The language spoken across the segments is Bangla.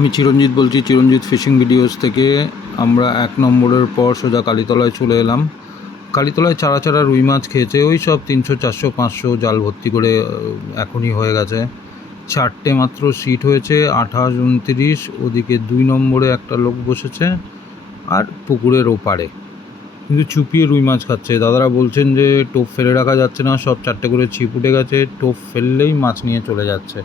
আমি চিরঞ্জিত বলছি, চিরঞ্জিত ফিশিং ভিডিওস থেকে আমরা এক নম্বরের পর সোজা কালীতলায় চলে এলাম। কালীতলায় চারা চারা রুই মাছ খেয়েছে, ওই সব তিনশো, চারশো, পাঁচশো জাল ভর্তি করে এখনই হয়ে গেছে। চারটে মাত্র সিট হয়েছে, আঠাশ, উনত্রিশ, ওদিকে দুই নম্বরে একটা লোক বসেছে আর পুকুরের ওপারে। কিন্তু চুপিয়ে রুই মাছ খাচ্ছে। দাদারা বলছেন যে, টোপ ফেলে রাখা যাচ্ছে না, সব চারটে করে ছিপ উঠে গেছে, টোপ ফেললেই মাছ নিয়ে চলে যাচ্ছে।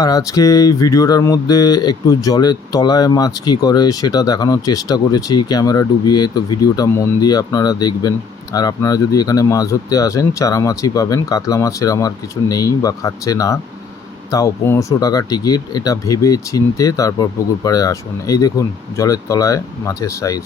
আর আজকে এই ভিডিওটার মধ্যে একটু জলের তলায় মাছ কী করে সেটা দেখানোর চেষ্টা করেছি, ক্যামেরা ডুবিয়ে, তো ভিডিওটা মন দিয়ে আপনারা দেখবেন। আর আপনারা যদি এখানে মাছ ধরতে আসেন, চারা মাছই পাবেন, কাতলা মাছ সেরম আর কিছু নেই বা খাচ্ছে না, তাও পনেরোশো টাকা টিকিট, এটা ভেবে চিনতে তারপর পুকুর পাড়ে আসুন। এই দেখুন, জলের তলায় মাছের সাইজ